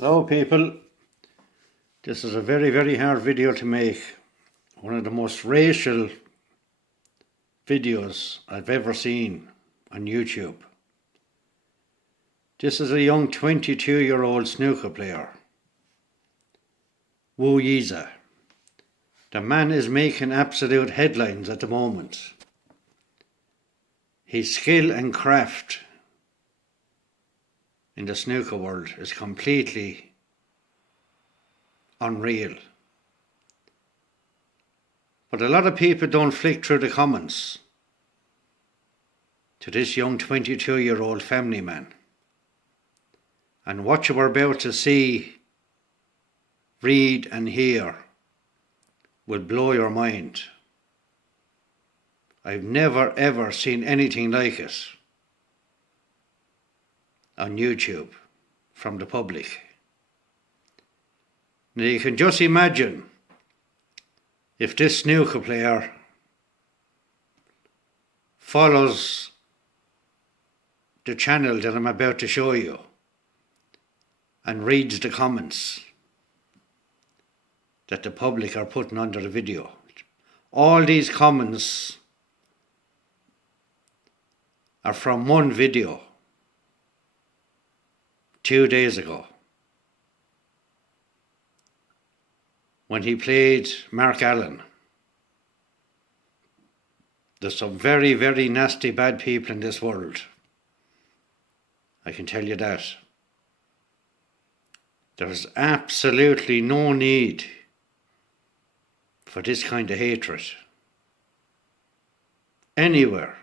Hello people, this is a very hard video to make. One of the most racial videos I've ever seen on YouTube. This is a young 22-year-old snooker player, YIZE. The man is making absolute headlines at the moment. His skill and craft in the snooker world is completely unreal. But a lot of people don't flick through the comments to this young 22-year-old family man. And what you were about to see, read and hear will blow your mind. I've never ever seen anything like it on YouTube from the public. Now you can just imagine if this snooker player follows the channel that I'm about to show you and reads the comments that the public are putting under the video. All these comments are from one video 2 days ago when he played Mark Allen. There's some very nasty bad people in this world, I can tell you that. There's absolutely no need for this kind of hatred anywhere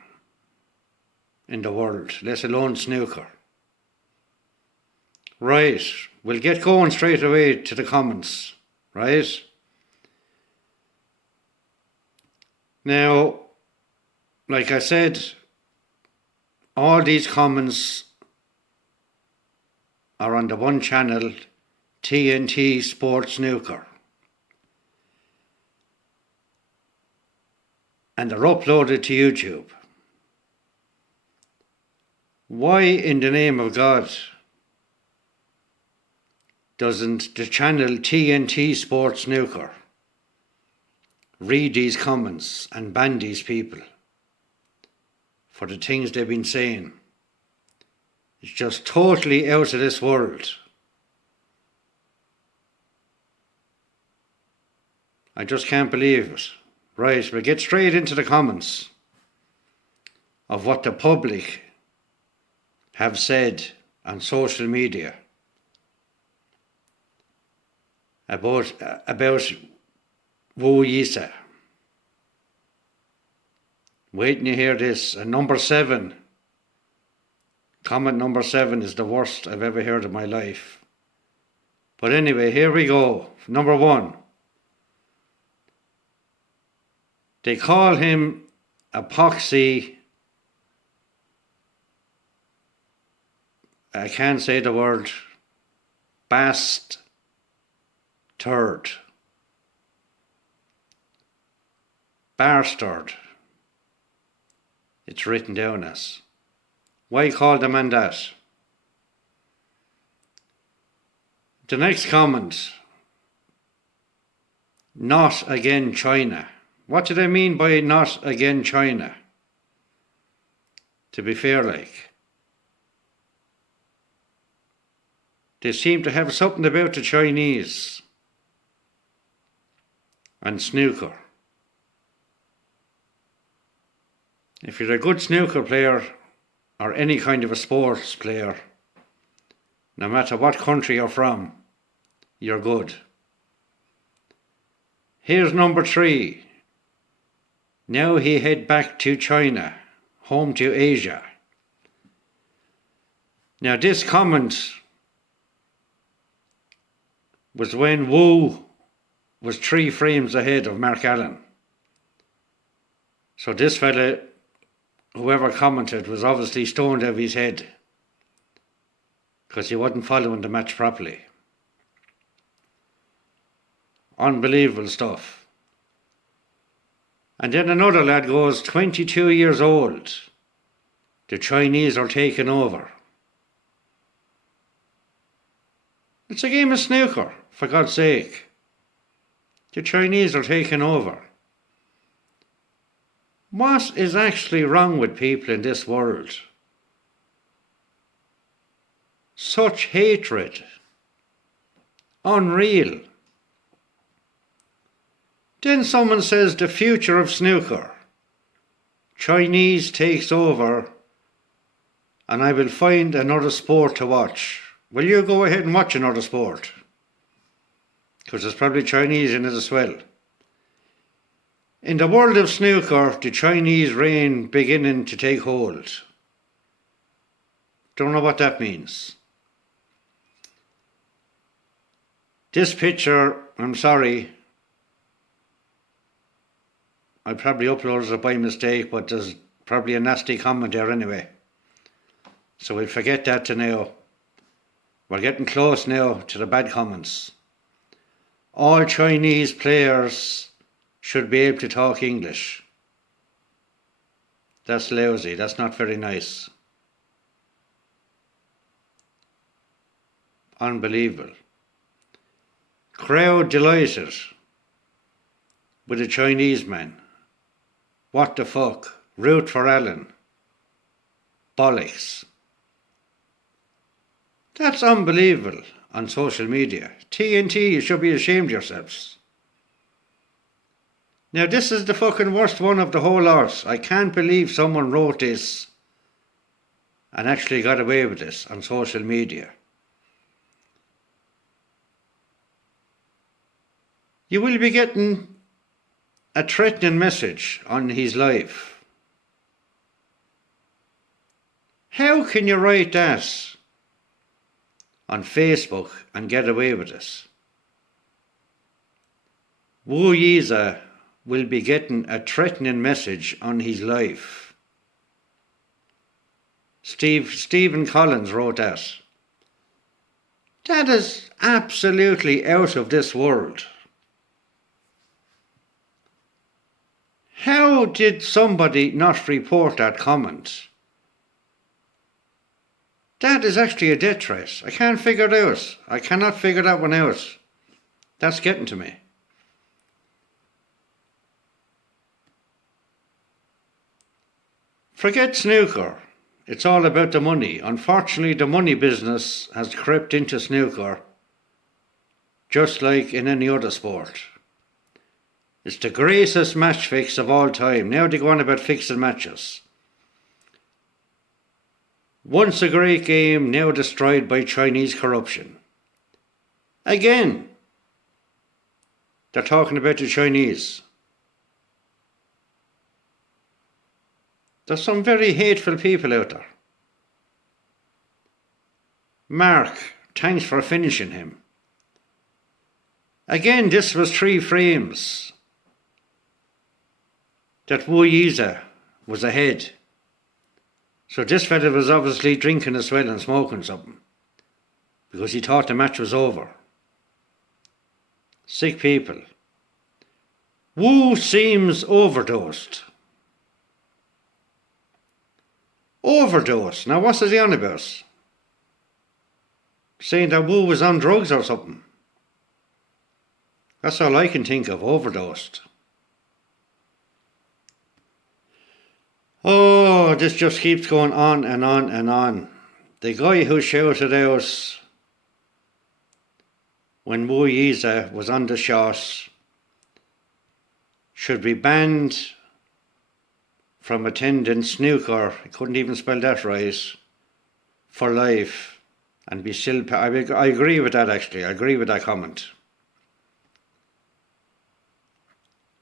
in the world, let alone snooker. Right, we'll get going straight away to the comments, right? Now, like I said, all these comments are on the one channel, TNT Sports Snooker. And they're uploaded to YouTube. Why in the name of God doesn't the channel TNT Sports Snooker read these comments and ban these people for the things they've been saying? It's just totally out of this world. I just can't believe it. Right, we'll get straight into the comments of what the public have said on social media about YIZE. Wait till you hear this. And comment number 7 is the worst I've ever heard in my life. But anyway, here we go. Number 1. They call him epoxy. I can't say the word. Bastard. Bastard. It's written down as. Why call the man that? The next comment. Not again China. What do they mean by not again China? To be fair, like, they seem to have something about the Chinese and snooker. If you're a good snooker player or any kind of a sports player, no matter what country you're from, you're good. Here's number 3. Now he head back to China, home to Asia. Now this comment was when Wu was 3 frames ahead of Mark Allen. So this fella, whoever commented, was obviously stoned out of his head because he wasn't following the match properly. Unbelievable stuff. And then another lad goes, 22 years old. The Chinese are taking over. It's a game of snooker, for God's sake. The Chinese are taking over. What is actually wrong with people in this world? Such hatred. Unreal. Then someone says the future of snooker. Chinese takes over and I will find another sport to watch. Will you go ahead and watch another sport? Because there's probably Chinese in it as well. In the world of snooker, the Chinese reign beginning to take hold. Don't know what that means. This picture, I'm sorry, I probably uploaded it by mistake, but there's probably a nasty comment there anyway. So we'll forget that to now. We're getting close now to the bad comments. All Chinese players should be able to talk English. That's lousy, that's not very nice. Unbelievable. Crowd delighted with the Chinese man. What the fuck? Root for Allen. Bollocks. That's unbelievable on social media. TNT, you should be ashamed of yourselves. Now this is the fucking worst one of the whole lot. I can't believe someone wrote this and actually got away with this on social media. You will be getting a threatening message on his life. How can you write that on Facebook and get away with this? YIZE will be getting a threatening message on his life. Stephen Collins wrote that. That is absolutely out of this world. How did somebody not report that comment? That is actually a death threat. I can't figure it out. I cannot figure that one out. That's getting to me. Forget snooker. It's all about the money. Unfortunately, the money business has crept into snooker, just like in any other sport. It's the greatest match fix of all time. Now they go on about fixing matches. Once a great game, now destroyed by Chinese corruption. Again, they're talking about the Chinese. There's some very hateful people out there. Mark, thanks for finishing him. Again, this was 3 frames that YIZE was ahead. So this fella was obviously drinking as well and smoking something, because he thought the match was over. Sick people. Wu seems overdosed. Overdose. Now what's he on about? Saying that Wu was on drugs or something. That's all I can think of, overdosed. Oh, this just keeps going on and on and on. The guy who shouted out when YIZE was on the shot should be banned from attending snooker, I couldn't even spell that right, for life, and be still. I agree with that actually, I agree with that comment.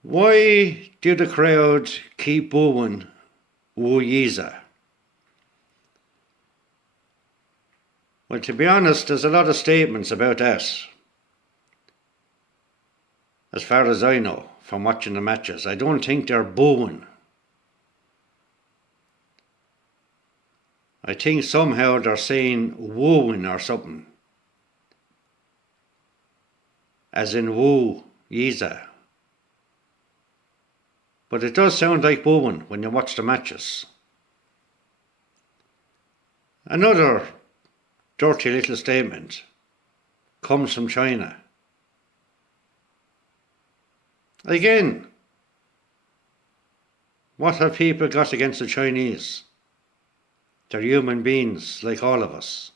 Why do the crowd keep booing YIZE? Well, to be honest, there's a lot of statements about that. As far as I know, from watching the matches, I don't think they're booing. I think somehow they're saying wooing or something. As in woo, YIZE. But it does sound like booing when you watch the matches. Another dirty little statement. comes from China. Again, what have people got against the Chinese? They're human beings like all of us.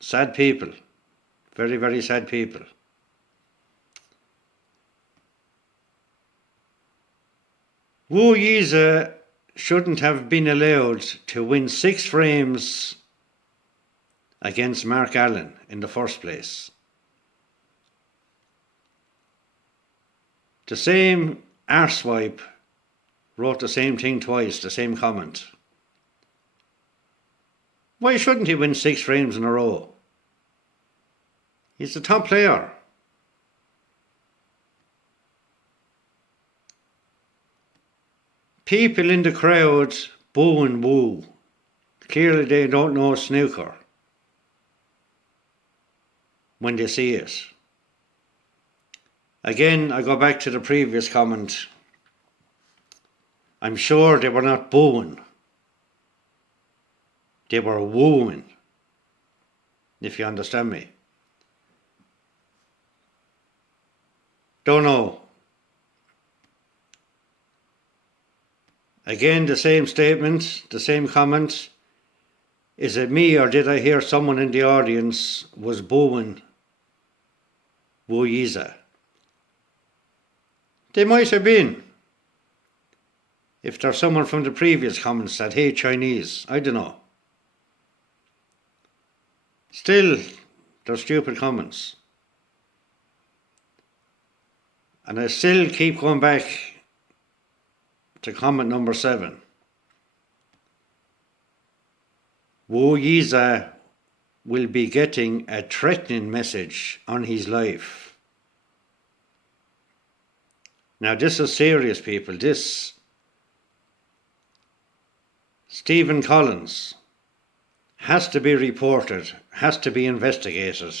Sad people. Very, very sad people. YIZE shouldn't have been allowed to win 6 frames against Mark Allen in the first place. The same arsewipe wrote the same thing twice, the same comment. Why shouldn't he win 6 frames in a row? He's the top player. People in the crowd boo and woo. Clearly they don't know snooker when they see it. Again, I go back to the previous comment. I'm sure they were not booing. They were wooing, if you understand me. Don't know. Again, the same statement, the same comment. Is it me or did I hear someone in the audience was booing YIZE? They might have been. If there's someone from the previous comments that hate Chinese, I don't know. Still, they're stupid comments. And I still keep going back to comment number 7. YIZE will be getting a threatening message on his life. Now this is serious, people. This Stephen Collins has to be reported, has to be investigated,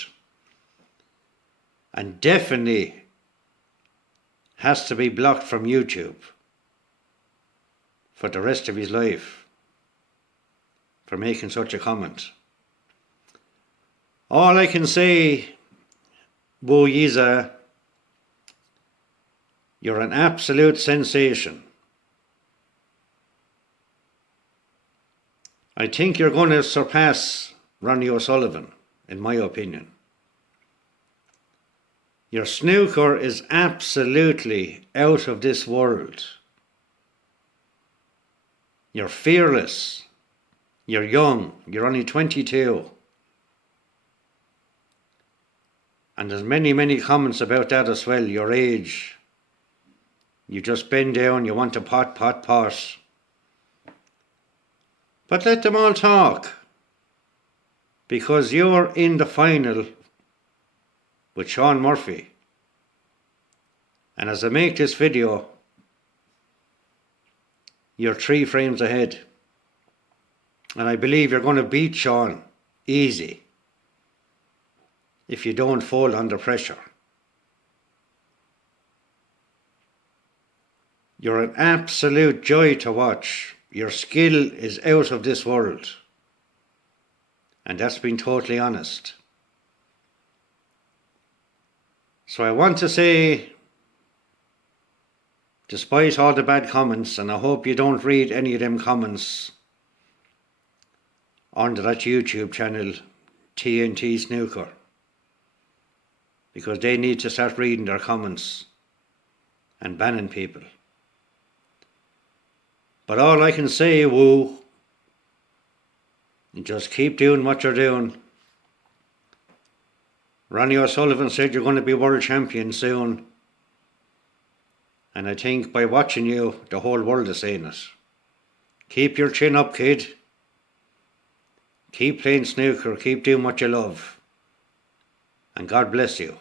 and definitely has to be blocked from YouTube for the rest of his life for making such a comment. All I can say, YIZE, you're an absolute sensation. I think you're going to surpass Ronnie O'Sullivan, in my opinion. Your snooker is absolutely out of this world. You're fearless. You're young. You're only 22. And there's many, many comments about that as well. Your age. You just bend down. You want to pot. But let them all talk. Because you're in the final with Sean Murphy. And as I make this video, you're 3 frames ahead. And I believe you're going to beat Sean easy if you don't fold under pressure. You're an absolute joy to watch. Your skill is out of this world. And that's being totally honest. So I want to say, despite all the bad comments, and I hope you don't read any of them comments onto that YouTube channel, TNT Snooker, because they need to start reading their comments and banning people. But all I can say, woo, just keep doing what you're doing. Ronnie O'Sullivan said you're going to be world champion soon. And I think by watching you, the whole world is saying it. Keep your chin up, kid. Keep playing snooker, keep doing what you love. And God bless you.